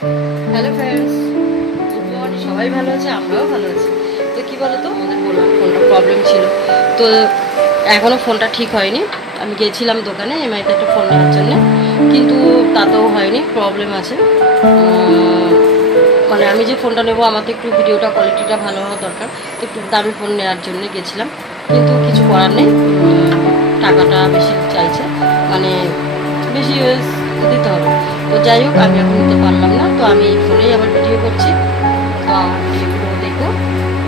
Hello friends, good morning. সবাই ভালো আছে, আমরাও ভালো আছি। তো কী বলো তো, আমাদের বললাম ফোনটা প্রবলেম ছিল, তো এখনও ফোনটা ঠিক হয়নি। আমি গিয়েছিলাম দোকানে এমআইতে একটা ফোন নেওয়ার জন্য, কিন্তু তাতেও হয়নি, প্রবলেম আছে। মানে আমি যে ফোনটা নেবো আমার তো একটু ভিডিওটা কোয়ালিটিটা ভালো হওয়া দরকার, তো একটু দামি ফোন নেওয়ার জন্য গেছিলাম, কিন্তু কিছু করার নেই। টাকাটা বেশি চাইছে, মানে বেশি দিতে হবে। তো যাই হোক, আমি এখন নিতে পারলাম না, তো আমি এই ফোনেই আবার ভিডিও করছি। তো আমার ভিডিওগুলো দেখো,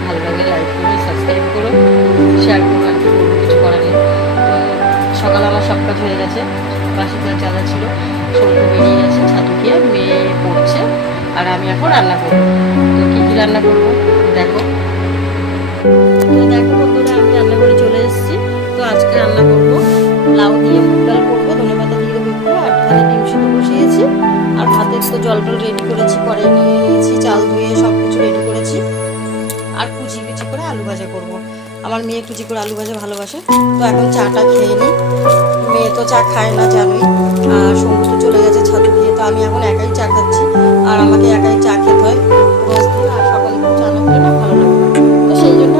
ভালো লাগে লাইক করো, সাবস্ক্রাইব করো, শেয়ার করো, আর কি করবো, কিছু করার নেই। তো সকালে আমার সব কাজ হয়ে গেছে, বাসি কাজ যারা ছিল সবগুলো বেরিয়ে গেছে, ছাতু গিয়ে মেয়ে পড়ছে, আর আমি এখন রান্না করবো। তো কী কী রান্না করবো দেখো। তো দেখো বন্ধুরা, আমি রান্না করে চলে এসেছি। তো আজকে রান্না করবো লাউ দিয়ে মুগ ডাল করবো, ধনেপাতা দিয়ে দেবো একটু, আর এখানে ডিম সিদ্ধ বসিয়েছি, আর ভাতের তো জল টল রেডি করেছি, কড়াই নিয়ে নিয়েছি, চাল ধুয়ে সব কিছু রেডি করেছি। আর কুচি কুচি করে আলু ভাজা করবো। আমার মেয়ে কুচি করে আলু ভাজা ভালোবাসে। তো এখন চাটা খেয়ে নিই, মেয়ে তো চা খায় না জানোই, আর সঙ্গু তো চলে গেছে ছাতু খেয়ে। তো আমি এখন একাই চা খাচ্ছি, আর আমাকে একাই চা খেতে হয় রোজ দিন, আর সকালে একটু চা না খেলে না ভালো লাগে না। তো সেই জন্য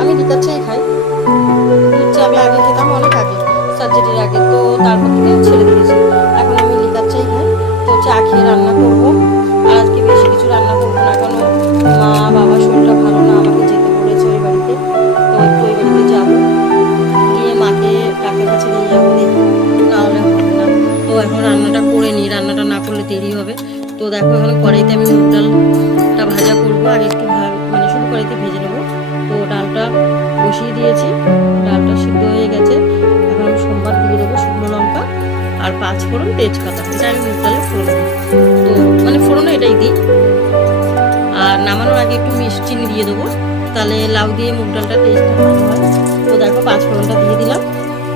আমি লিকার চাই খাই। দুধ চা আমি আগে খেতাম, অনেক আগে, সার্জারির আগে, তো তারপর থেকে ছেড়ে দিয়েছি। এখন আমি লিকার চাই খাই। তো চা খেয়ে রান্না করবো, আর আজকে বেশি কিছু রান্না করবো না, কারণ মা বাবা শরীরটা ভালো না, আমাকে যেতে বলেছে ওই বাড়িতে। তো একটু ওই বাড়িতে যাবো, গিয়ে মাকে ডাক্তার কাছে নিয়ে যাবো, দেখি নাহলে হবে না। তো এখন রান্নাটা করে নিই, রান্নাটা না করলে দেরি হবে। তো দেখো, এখন কড়াইতে আমি মুগ ডালটা ভাজা করবো, আর একটু মানে শুধু কড়াইতে ভেজে নেবো। তো ডালটা বসিয়ে দিয়েছি, ডালটা সিদ্ধ হয়ে গেছে। এখন আমি সোমবার দিয়ে দেবো শুকনো লঙ্কা আর 5 ফোড়ন তেজপাতা, এটা আমি মুগ ডালে ফোড়ন দিই। তো মানে ফোড়নও এটাই দিই। আর নামানোর আগে একটু মিষ্টি চিনি দিয়ে দেবো, তাহলে লাউ দিয়ে মুগ ডালটা টেস্টটা ভালো হয়। তো দেখো 5 ফোড়নটা দিয়ে দিলাম,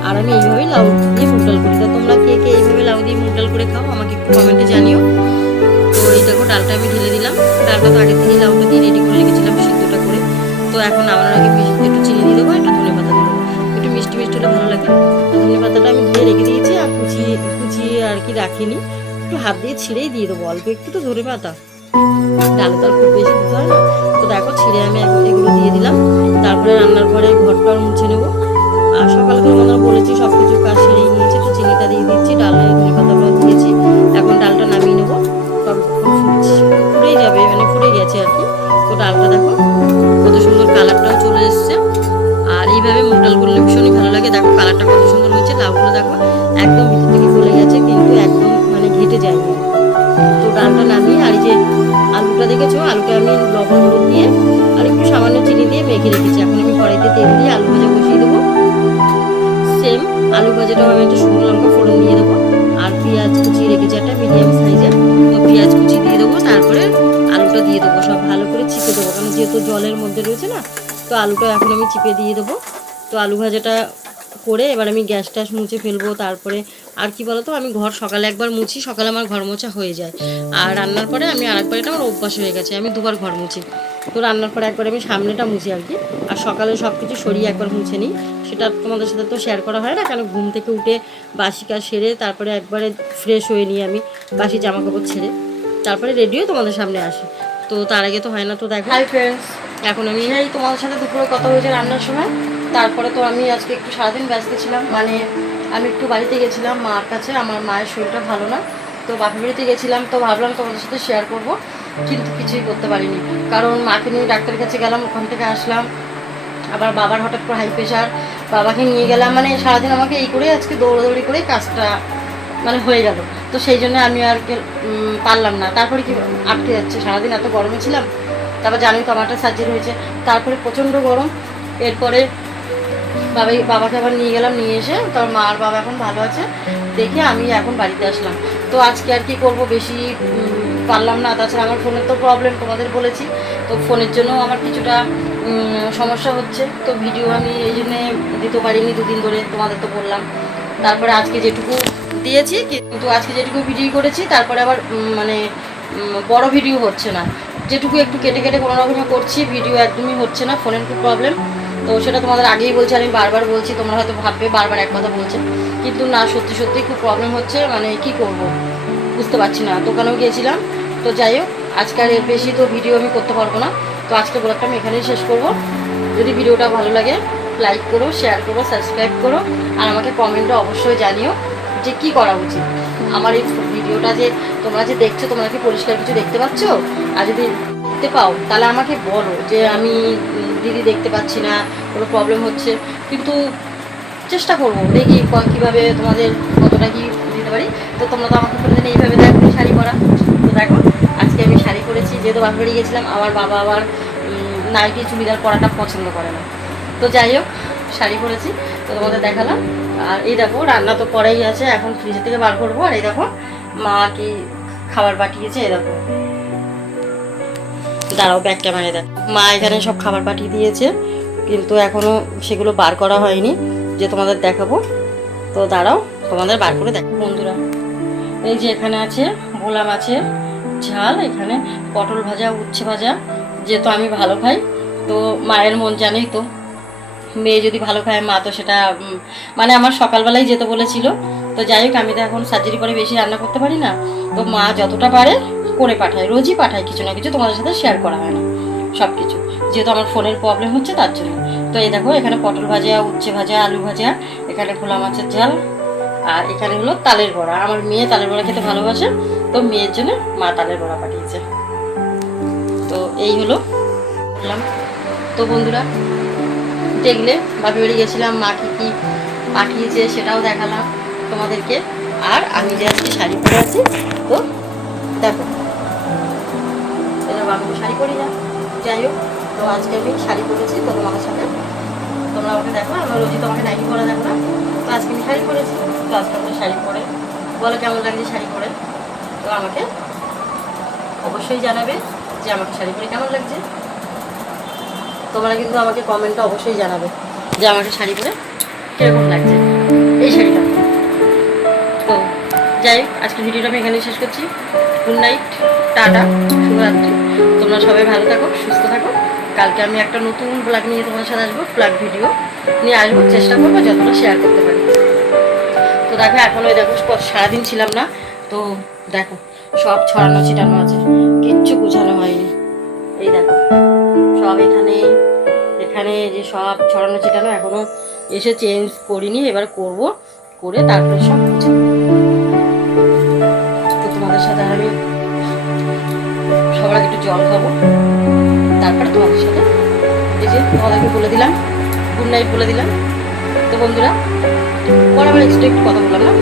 আর আমি এইভাবেই লাউ দিয়ে মুগ ডাল করি। তো তোমরা কে কে এইভাবে লাউ দিয়ে মুগ ডাল করে খাও আমাকে একটু কমেন্টে জানিও। তো এই দেখো ডালটা আমি ঢেলে দিলাম, ডালটা তো আগে থেকেই লাউটা দিয়ে রেডি করে রেখেছিলাম সিদ্ধটা করে। তো এখন নামানোর আগে একটু চিনি দিয়ে দেবো, একটু ধনে পাতা দিয়ে দেবো, একটু মিষ্টি মিষ্টি হলে ভালো লাগে। তো ধনে পাতাটা আমি ধুয়ে রেখে দিয়েছি, আর কুচিয়ে আর কি রাখিনি, একটু হাত দিয়ে ছিঁড়েই দিয়ে দেবো, অল্প একটু তো ধনে পাতা, ডালে তো আর খুব বেশি দিতে হয় না। তো দেখো ছিঁড়ে আমি এগুলো দিয়ে দিলাম, তারপরে রান্নার পরে ঘরটা মুছে নেবো। আর সকালে তো তোমাদের বলেছি সব কিছু কাজ সেরেই নিয়েছি, তো চিনিটা দিয়ে দিচ্ছি, ডালে ধনে পাতাটাও দিয়েছি। এখন ডালটা নামিয়ে নেবো, ফুটেই যাবে, মানে ফুটে গেছে আর কি। তো ডালটা দেখো কত সুন্দর কালারটাও চলে এসছে, আর এইভাবে মুগ ডাল করলে ভীষণই ভালো লাগে। দেখো কালারটা কত সুন্দর হয়েছে, লাউগুলো দেখো একদম ভিতর থেকে গলে গেছে, কিন্তু একদম মানে ঘেটে যায়নি। তো ডালটা নামিয়ে, আর এই যে আলুটা দেখেছো, আলুটা আমি লবণ হলুদ দিয়ে আর একটু সামান্য চিনি দিয়ে মেখে রেখেছি। এখন আমি কড়াইতে তেল দিয়ে আলু ভাজা বসিয়ে দেবো। সেম আলু ভাজাটাও আমি একটু শুকনো লঙ্কা ফোড়ন দিয়ে দেবো, আর পেঁয়াজ কুচি রেখেছি একটা মিডিয়াম সাইজের, তো পেঁয়াজ কুচি দিয়ে দেবো, তারপরে আলুটা দিয়ে দেবো, সব ভালো করে চিপে দেবো, কারণ যেহেতু জলের মধ্যে রয়েছে না। তো আলুটা এখন আমি চিপে দিয়ে দেবো। তো আলু ভাজাটা করে এবার আমি গ্যাস ট্যাস মুছে ফেলবো। তারপরে আর কি বলতো, আমি ঘর সকালে একবার মুছি, সকালে আমার ঘর মোছা হয়ে যায়, আর রান্নার পরে আমি আরেকবার, এটা আমার অভ্যাস হয়ে গেছে, আমি দুবার ঘর মুছি। তো রান্নার পরে একবার আমি সামনেটা মুছি আর কি, আর সকালে সব কিছু সরিয়ে একবার মুছে নিই। সেটা তোমাদের সাথে তো শেয়ার করা হয় না, কারণ ঘুম থেকে উঠে বাসি কাজ সেরে তারপরে একবারে ফ্রেশ হয়ে নিই আমি, বাসি জামা কাপড় ছেড়ে তারপরে রেডিও তোমাদের সামনে আসি। তো তার আগে তো হয় না। তো দেখো হাই ফ্রেন্ডস, এখন আমি এই তোমাদের সাথে দুপুরে কথা হয়েছে রান্নার সময়। তারপরে তো আমি আজকে একটু সারাদিন ব্যস্ত ছিলাম, মানে আমি একটু বাড়িতে গেছিলাম মার কাছে, আমার মায়ের শরীরটা ভালো না। তো বাপের বাড়িতে গেছিলাম, তো ভাবলাম তোমাদের সাথে শেয়ার করব, কিন্তু কিছুই করতে পারিনি, কারণ মাকে নিয়ে ডাক্তারের কাছে গেলাম, ওখান থেকে আসলাম, আবার বাবার হঠাৎ করে হাই প্রেশার, বাবাকে নিয়ে গেলাম, মানে সারাদিন আমাকে এই করে আজকে দৌড়াদৌড়ি করে কাজটা মানে হয়ে গেল। তো সেই জন্য আমি আর পারলাম না। তারপরে কি আটকে যাচ্ছে, সারাদিন এত গরমে ছিলাম, তারপর জানোই তো আমারটা সার্জারি হয়েছে, তারপরে প্রচণ্ড গরম। এরপরে বাবাকে আবার নিয়ে গেলাম, নিয়ে এসে তোর মা আর বাবা এখন ভালো আছে দেখে আমি এখন বাড়িতে আসলাম। তো আজকে আর কি করব, বেশি পারলাম না। তাছাড়া আমার ফোনের তো প্রবলেম তোমাদের বলেছি, তো ফোনের জন্য আমার কিছুটা সমস্যা হচ্ছে। তো ভিডিও আমি এই জন্যে দিতে পারিনি দুদিন ধরে, তোমাদের তো বললাম। তারপরে আজকে যেটুকু দিয়েছি, কিন্তু আজকে যেটুকু ভিডিও করেছি তারপরে আবার মানে বড় ভিডিও হচ্ছে না, যেটুকু একটু কেটে কেটে কোনো রকমে করছি, ভিডিও একদমই হচ্ছে না, ফোনের খুব প্রবলেম। তো সেটা তোমাদের আগেই বলছি, আমি বারবার বলছি, তোমরা হয়তো ভাববে বারবার এক কথা বলছে, কিন্তু না, সত্যি সত্যি খুব প্রবলেম হচ্ছে, মানে কি করব বুঝতে পারছি না। দোকানেও গিয়েছিলাম, তো যাই হোক, আজকাল এর বেশি তো ভিডিও আমি করতে পারবো না। তো আজকে ব্লগটা আমি এখানেই শেষ করব। যদি ভিডিওটা ভালো লাগে লাইক করো, শেয়ার করো, সাবস্ক্রাইব করো, আর আমাকে কমেন্টে অবশ্যই জানিও যে কি করা উচিত। আমার এই ভিডিওটা যে তোমরা যে দেখছো, তোমরা কি পরিষ্কার কিছু দেখতে পাচ্ছ? আর যদি দেখতে পাও তাহলে আমাকে বলো যে আমি দিদি দেখতে পাচ্ছি না, কোনো প্রবলেম হচ্ছে। কিন্তু চেষ্টা করবো, দেখি কীভাবে তোমাদের কতটা কি দিতে পারি। তো তোমরা তো আমাকে কোনোদিন এইভাবে দেখো শাড়ি পরা। তো দেখো আজকে আমি শাড়ি পরেছি, যেহেতু বাপের বাড়ি গেছিলাম। আমার বাবা আবার নাইটি চুড়িদার পরাটা পছন্দ করে না। তো যাই হোক, শাড়ি পরেছি, তো তোমাদের দেখালাম। আর এই দেখো রান্না তো করাই আছে, এখন ফ্রিজের থেকে বার করবো। আর এই দেখো মা কি খাবার পাঠিয়েছে, এই দেখো দাঁড়াও ব্যাক ক্যামেরায় দেখ। মা এখানে সব খাবার পাঠিয়ে দিয়েছে, কিন্তু এখনও সেগুলো বার করা হয়নি, যে তোমাদের দেখাবো। তো দাঁড়াও তোমাদের বার করে দেখো বন্ধুরা। এই যে এখানে আছে ভোলা মাছের ঝাল, এখানে পটল ভাজা, উচ্ছে ভাজা। যেহেতু আমি ভালো খাই, তো মায়ের মন জানেই তো, মেয়ে যদি ভালো খায় মা তো সেটা মানে আমার সকালবেলায় যেতে বলেছিল। তো যাই হোক, আমি তো এখন সার্জারি করে বেশি রান্না করতে পারি না। তো মা যতটা পারে করে পাঠায়, রোজই পাঠায় কিছু না কিছু, তোমাদের সাথে শেয়ার করা হয় না সব কিছু, যেহেতু আমার ফোনের প্রবলেম হচ্ছে তার জন্য। তো এই দেখো এখানে পটল ভাজা, উচ্ছে ভাজা, আলু ভাজা, এখানে ভোলা মাছের ঝাল, আর এখানে হলো তালের বড়া। আমার মেয়ে তালের বড়া খেতে ভালোবাসে, তো মেয়ের জন্য মা তালের বড়া পাঠিয়েছে। তো এই হলো বললাম। তো বন্ধুরা দেখলে বাপের বাড়ি গেছিলাম, মা কী পাঠিয়েছে সেটাও দেখালাম তোমাদেরকে। আর আমি যে আজকে শাড়ি পরে আছি, তো দেখো আমি শাড়ি পরি না, যাই হোক। তো আজকে আমি শাড়ি পরেছি, তো তোমাদের সাথে তোমরা আমাকে দেখো। আমার রোজই তোমাকে নাইটি পরা দেখো না, তো আজকে আমি শাড়ি পরেছি। তো আজকে আমরা শাড়ি পরে বলো কেমন লাগছে শাড়ি পরে। তো আমাকে অবশ্যই জানাবে যে আমাকে শাড়ি পরে কেমন লাগছে। তোমরা কিন্তু আমাকে কমেন্টে অবশ্যই জানাবে যে আমাকে শাড়ি পরে কীরকম লাগছে এই শাড়িটা। তো যাই হোক, আজকের ভিডিওটা আমি এখানেই শেষ করছি। গুড নাইট, টাটা, শুভরাত্রি। তোমরা সবাই ভালো থাকো, সুস্থ থাকো। কালকে আমি একটা নতুন ব্লগ নিয়ে তোমার সাথে আসবো, ব্লগ ভিডিও নিয়ে আসবো, চেষ্টা করবো যতটা শেয়ার করতে পারি। তো দেখো এখনও দেখো সারাদিন ছিলাম না, তো দেখো সব ছড়ানো ছিটানো আছে, কিচ্ছু গুছানো হয়নি। এই দেখো সব এখানে এখানে যে সব ছড়ানো ছিটানো, এখনও এসে চেঞ্জ করিনি, এবার করব, করে তারপরে সব কিছু। তো তোমাদের সাথে আমি সবার আগে একটু জল খাবো, তারপরে তোমাদের সাথে এই যে তোমাদেরকে বলে দিলাম গুড নাইট বলে দিলাম। তো বন্ধুরা পরে আবার এক্সট্রা একটু কথা বললাম না।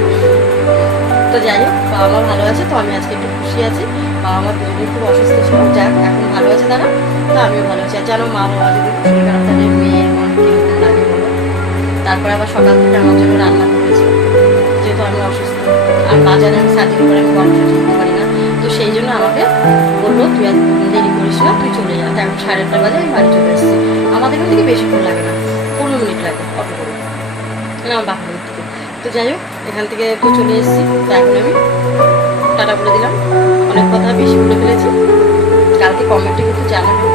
তো যাই হোক, বাবা মা ভালো আছে, তো আমি আজকে একটু খুশি আছি। বাবা মা দুজনেই খুব অসুস্থ ছিল, যাক এখন ভালো আছে তারা, তো আমিও ভালো আছি। আর জানো মা বাবা যদি শরীর খারাপ থাকে মেয়ের মন কীরকম লাগে বলো। তারপরে আবার সকাল থেকে আমার জন্য রান্না করেছি, যেহেতু আমি অসুস্থ। আর বাজারে আমি সার্জারি করে আমি গল্প শুনতে পারি না, তো সেই জন্য আমাকে বললো তুই আর দেরি করিস না, তুই চলে যা। তো এখন 8:30 বাজে আমি বাড়ি চলে এসেছি। আমাদের এখান থেকে বেশিক্ষণ লাগে না, 15 মিনিট লাগে অটো করে, আমার বাপের বাড়ির থেকে। তো যাই হোক, এখান থেকে তো চলে এসেছি। তো এখন আমি টাটা বলে দিলাম, অনেক কথা বেশি বলে ফেলেছি। কালকে কমেন্টে কিন্তু জানাবেন